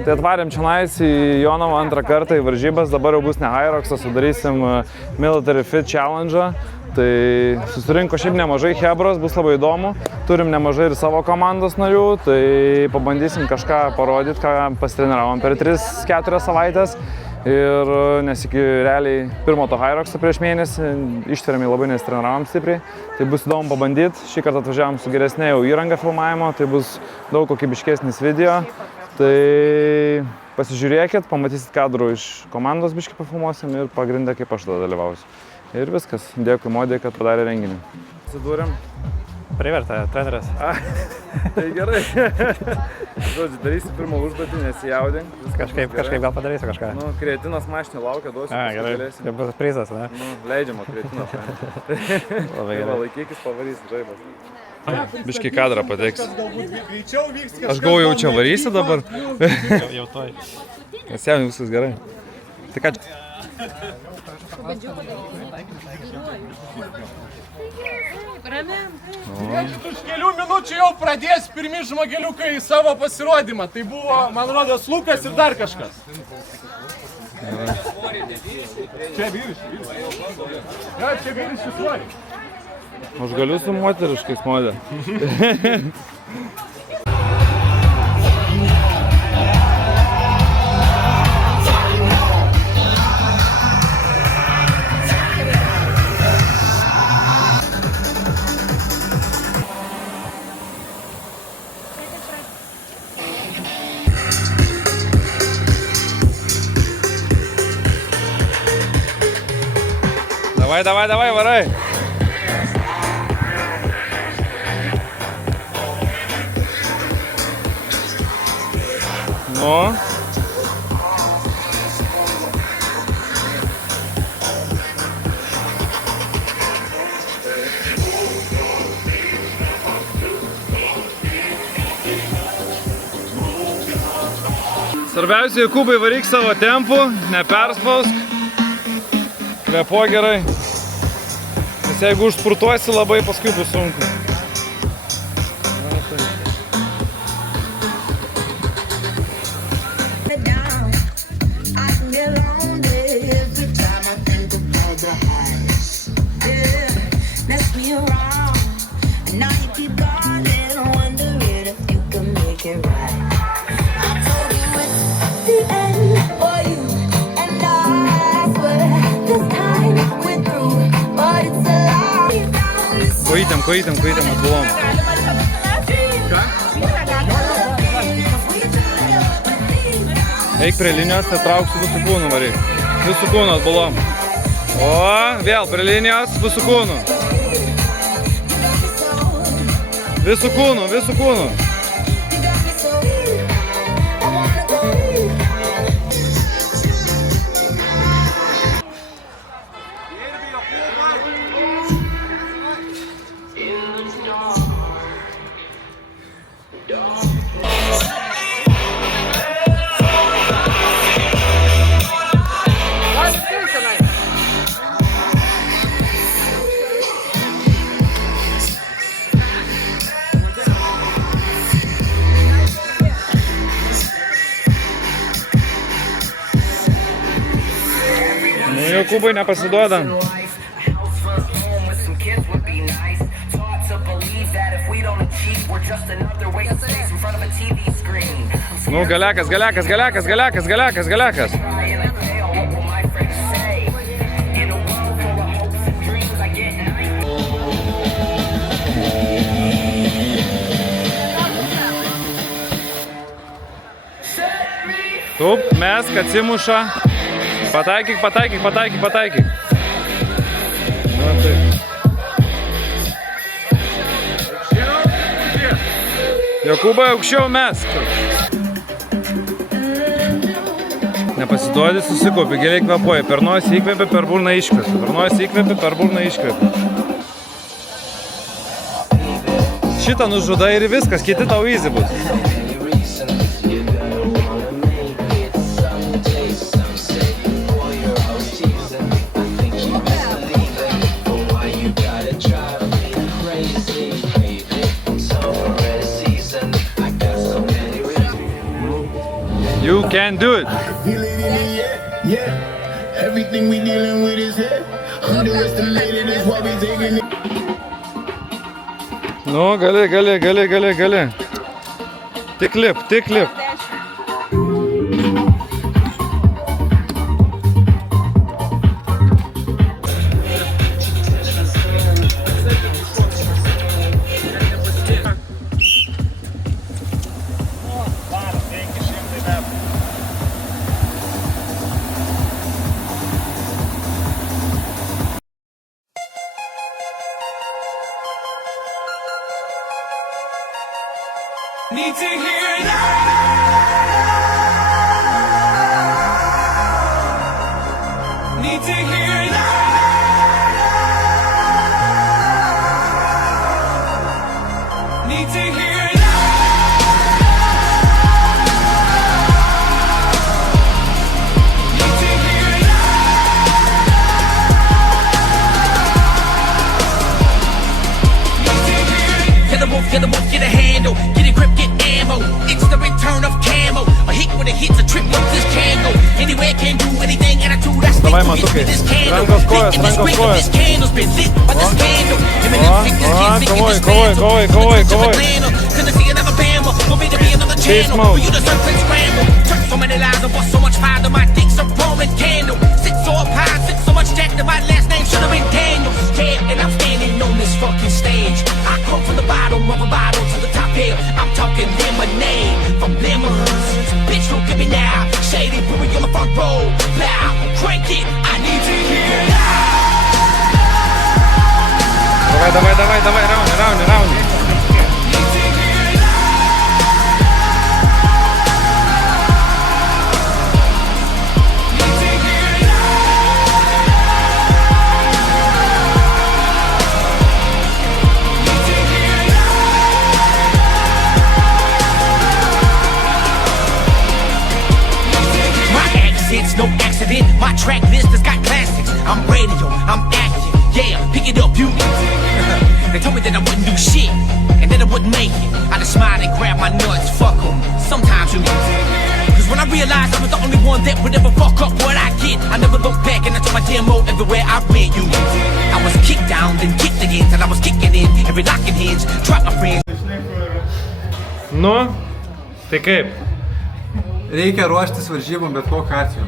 Tai atvarėm čionais į Jonavą antrą kartą į varžybas, dabar jau bus ne Hyrox'as, sudarysim Military Fit Challenge. Tai susirinko šiaip nemažai hebros, bus labai įdomu. Turim nemažai ir savo komandos narių, tai pabandysim kažką parodyti, ką pasitreniravom per 3-4 savaitės. Ir nes iki realiai pirmo to Hyrox'o prieš mėnesį ištverėm labai nesitreniravom stipriai. Tai bus įdomu pabandyti. Šį kartą atvažiavom su geresnė jau įranga filmavimo, tai bus daug kokybiškesnis video. Tai pasižiūrėkit, pamatysit kadrų iš komandos biškį pafilmuosim ir pagrindę kaip aš tada dalyvausiu. Ir viskas. Dėkui Modei, kad padarė renginį. Atsidūrėm. Privertė, treneris. Tai gerai. Žodžiu, darysi pirmą užduotį, nesijaudink. Kažkaip gal padarysiu kažką. Nu, kreatinas mašinį laukia, duosiu. Gerai. Tai bus prizas, ne? Nu, leidžiama kreatinas. Labai gerai. Laikykis, pavarys žaibas. Biškį kadrą pateiks. Aš galvoju, jau čia varysi dabar. Jau toj. Nes jau viskas gerai. Tai ką čia? Už kelių minučių jau pradės pirmi žmogeliukai savo pasirodymą. Tai buvo, man rodos, Lukas ir dar kažkas. Čia vyriškis. Ja, čia vyriškis svori. Aš galiu su moteriškais Modė. Давай, varai. Nu. Svarbiausia, Jokūbai, varyk savo tempu, neperspausk. Kvėpuo gerai. Nes jeigu užspurtuosi, labai paskui bus sunku. Kojytėm atbulom. Eik prie linijos, tai trauksiu visų kūnų varyk. Visų kūnų atbulom. O, vėl prie linijos, visų kūnų. Visų kūnų. Jokūbai nepasiduoda. Nu, galiakas. Tup, mesk, atsimuša. Pataikyk. Na, taip. Jokūbai, aukščiau mesk. Nepasiduodi, susikaupi, giliai kvepuoji. Per nosį įkvepi, per burną iškvepi. Šitą nužudai ir viskas, kiti tau easy bus. You can do it. Feel it in the air, yeah. Everything we dealing with is here. Underestimated is what we taking it. Nu, gali. Tik lip. Need to hear it now. Need to hear it now. Need to hear it now. Need to hear it now. Need to hear it. Get the wolf, get a handle. Get a grip, get ammo. It's the return of camo. A hit when it hits a trip with this candle. Anywhere can do anything, attitude that's Давай, linked Мантуки. with this candle. Раnkos kojas, Lit in this rankos wick of kojas. this candle's been lit by this candle. Him and them fingers kovoj, can't sink in this kovoj, mantle. kovoj, To the kovoj. Atlanta, Tennessee, another Bama. Want me to be another channel. mode. For you to surf and scramble. Turn so many lies and bust so much fire that my dick's a Roman candle. Sit so up high, sit so much jack that my last name should have been Daniel. Yeah, and I'm standing on this fucking stage. I come from the bottom of a bottle to the top here. I'm talking lemonade from lemons. Bitch, look at me now. Shady, put me on the front row. Loud, crank it. I need to hear it now. Давай, раунд. My accent's no accident. My track list has got classics. I'm radio, I'm active. Yeah, pick it up, you. They told me that I wouldn't do shit, and that I wouldn't make it. I just smiled and grabbed my nuts, fuck them. Sometimes you. Cause when I realized I was the only one that would ever fuck up what I get, I never looked back and I took my demo everywhere I went, you. I was kicked down, then kicked again, till I was kicking in. Every lock and hinge, dropped my friends. Nu, tai kaip? Reikia ruoštis varžybom bet kokiu atveju.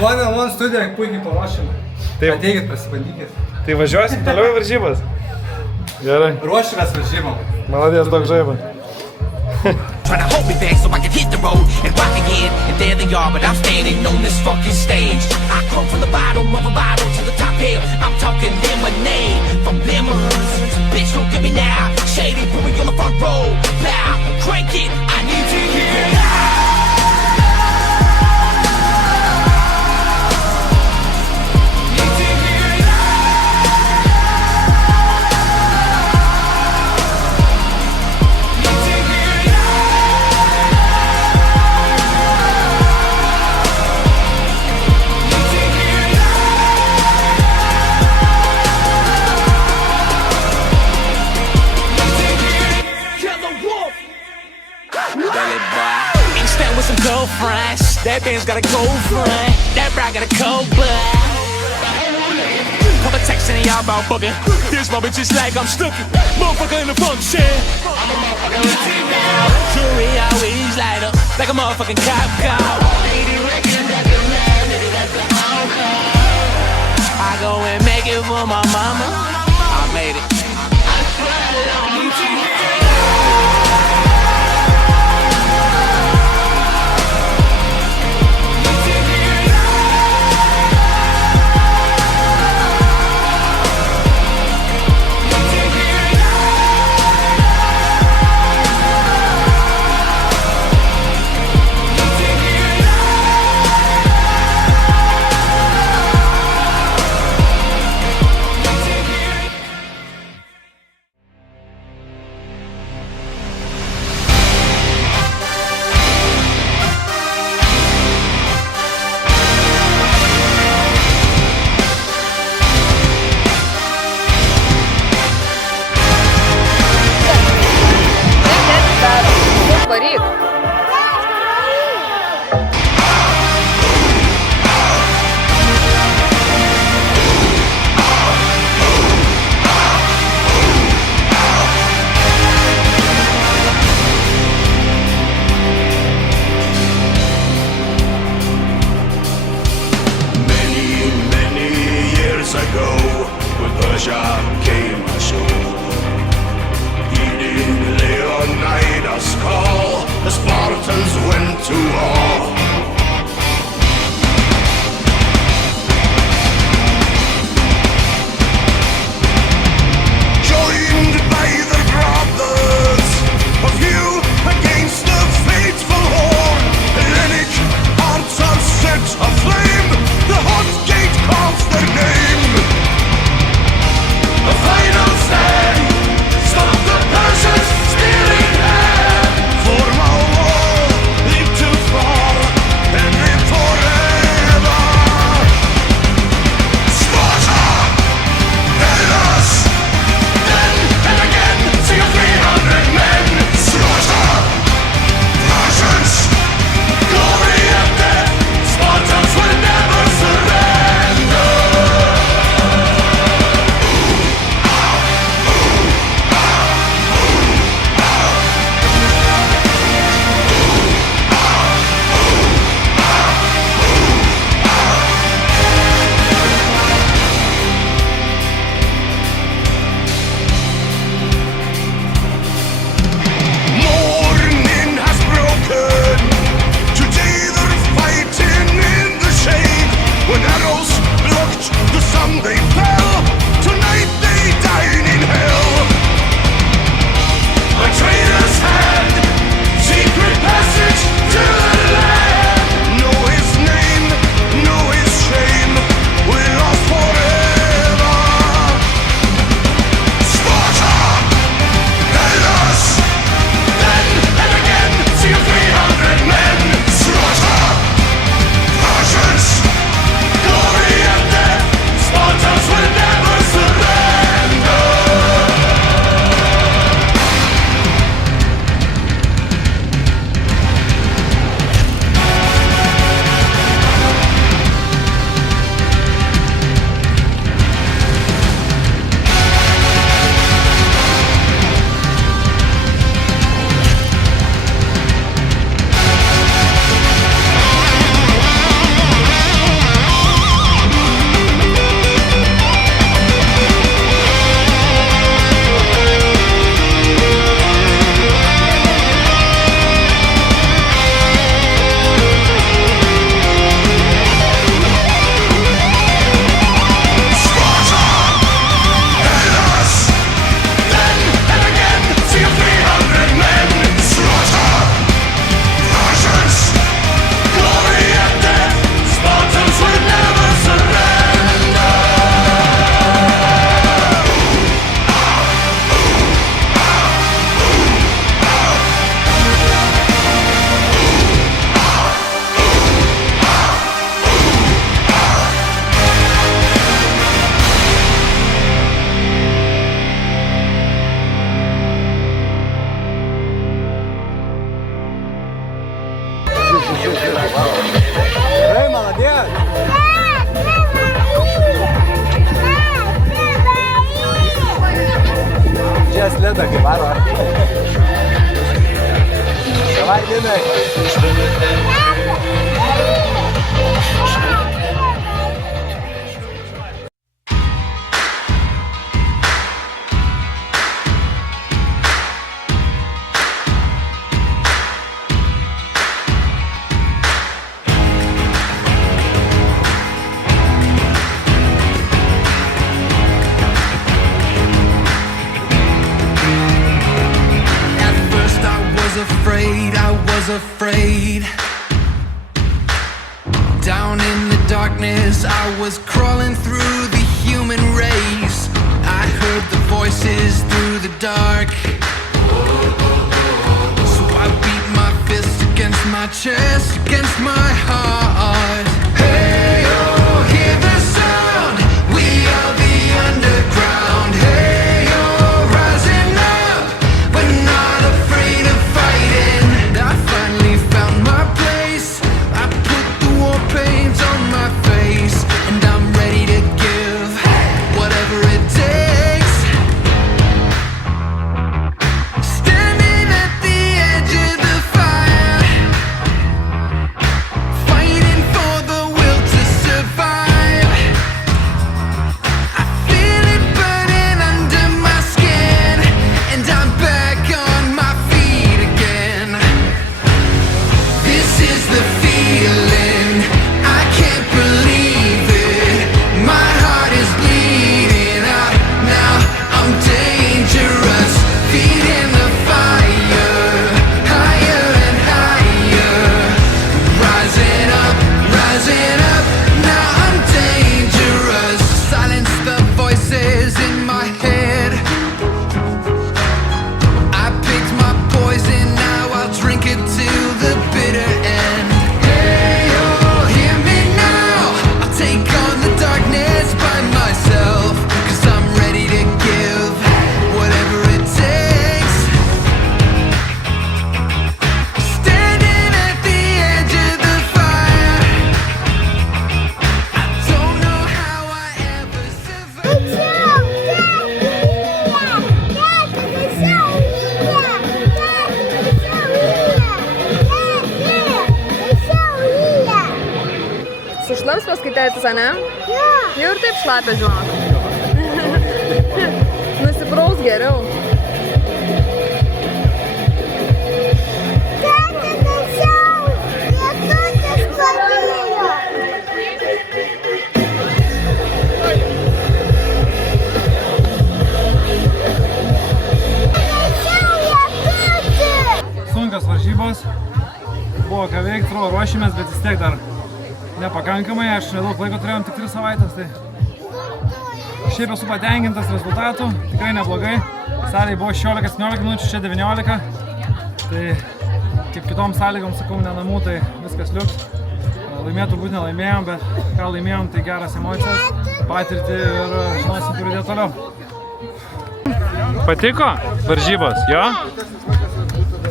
One studiją puikiai paruošime. Taip. Ateikit, pasibandykit. Tai važiuosim toliau į varžybas? Gerai. Ruošimės varžybom. Maladės, daug žaiba. Trying to hold me back so I can hit the road and rock again. And there they are, but I'm standing on this fucking stage. I come from the bottom of a bottle to the top here. I'm talking lemonade from lemons. Bitch, look at me now. Shady, put me on the front row. Loud, crank it. I need to hear it now. Need to hear it now. Need to hear it now. Need to hear it now. Kill the wolf. Belly boy. Ain't staying with some girlfriends. That band's got a girlfriend. That bra got a cold blood. Couple texts and y'all about booking. This moment just like I'm stuck. Motherfucker in the function. Jury always light up like a motherfucking cop car. I go and make it for my mama. I made it. Varyk. Gerai, maladės. Čia slėda, kaip varo. Davai, Linai. Afraid. Down in the darkness, I was crawling through the human race. I heard the voices through the dark. So I beat my fist against my chest, against my heart. Hey, oh, hear the sound. We are the underground. Hey, oh, rising up. We're not afraid of fighting. I finally found my place. I put the war paint on my face, and I'm ready to give whatever it takes. Standing at the edge of the fire, fighting for the will to survive. I feel it burning under my skin, and I'm back on my feet again. This is the feeling, I can't believe it. My heart is bleeding out, now I'm dangerous. Feet in the fire, higher and higher. Rising up, now I'm dangerous. Silence the voices in my head. I picked my poison, now I'll drink it till the bitter end. Hey, oh, hear me now. I'll take on the darkness by myself, 'cause I'm ready to give whatever it takes. Standing at the edge of the fire, I don't know how I ever survived. Sušlaps kai tėtis, ane? Jau ir taip šlapia, žinok. Nusipraus geriau. Sunkios varžybos. Buvo ką veikti, ruošėmės, bet vis tiek dar nepakankamai. Aš nedaug laiko turėjom, tik 3 savaitės. Tai šiaip esu patenkintas rezultatų, tikrai neblogai. Salėje buvo 16-17 minučių, čia 19. Tai kaip kitom sąlygom, sakau, ne namų, tai viskas liuks. Laimėtų turbūt nelaimėjom, bet ką laimėjom, tai geras emocijas, patirtį ir žinosim, kur judėti toliau. Patiko varžybos, jo?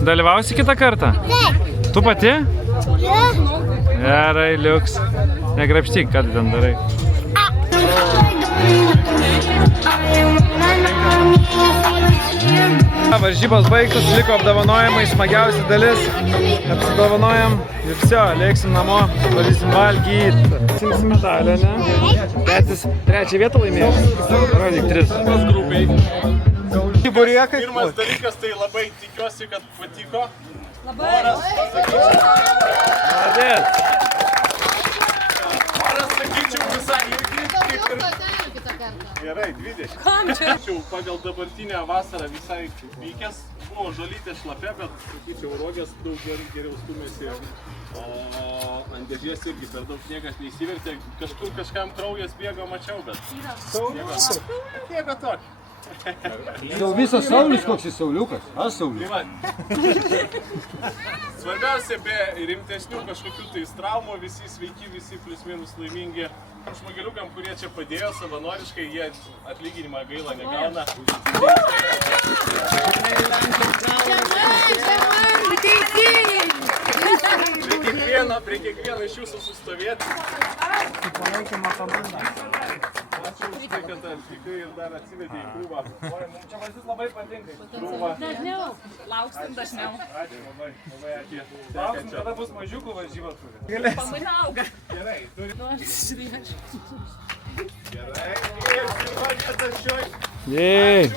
Dalyvausi kitą kartą? Ne. Tu pati? Ne. Gerai, liuks. Negrapštyk, ką tu ten darai. Varžybos baigtos, liko apdovanojimai, smagiausia dalis. Apsidovanojam ir viso, lėksim namo, varysim valgyti. Simsim medalę, ne? Tėtis 3 vietą laimėjo. Rodyk 3. Grupiai. Pirmas dalykas, tai labai tikiuosi, kad patiko. Молодец! Oras, sakyčiau, visai irgi. Gerai, 20. Sakyčiau, pagal dabartinę vasarą visai vykęs. Buvo žolytė šlapia, bet, sakyčiau, rogės daug geriau stumėsi. O ant dėžės irgi per daug niekas neįsivertė. Kažkur kažkam kraujas bėgo, mačiau, bet... Nieko tokio. Jau visas Saulius koks jis Sauliukas, aš Saulius. Svarbiausia, be rimtesnių kažkokių tai traumų, visi sveiki, visi plius minus laimingi. Žmogeliukam, kurie čia padėjo savanoriškai, jie atlyginimą gaila negauna. Kiekvieno prie kiekvieno iš jūsų sustovėti. Palaikymo komanda. Ačiū už tai, kad atvykai ir dar atsivedė į krūvą. Oi, mums čia važius labai patinka. Krūvą. Dažniau. Lauksim dažniau. Ačiū labai ačiū. Lauksim, kada bus mažiukų varžybos turi. Pamaina auga. Gerai, turi. Nu, aš žiūrėčiau. Gerai. Ir pirma vieta šioj. Jei.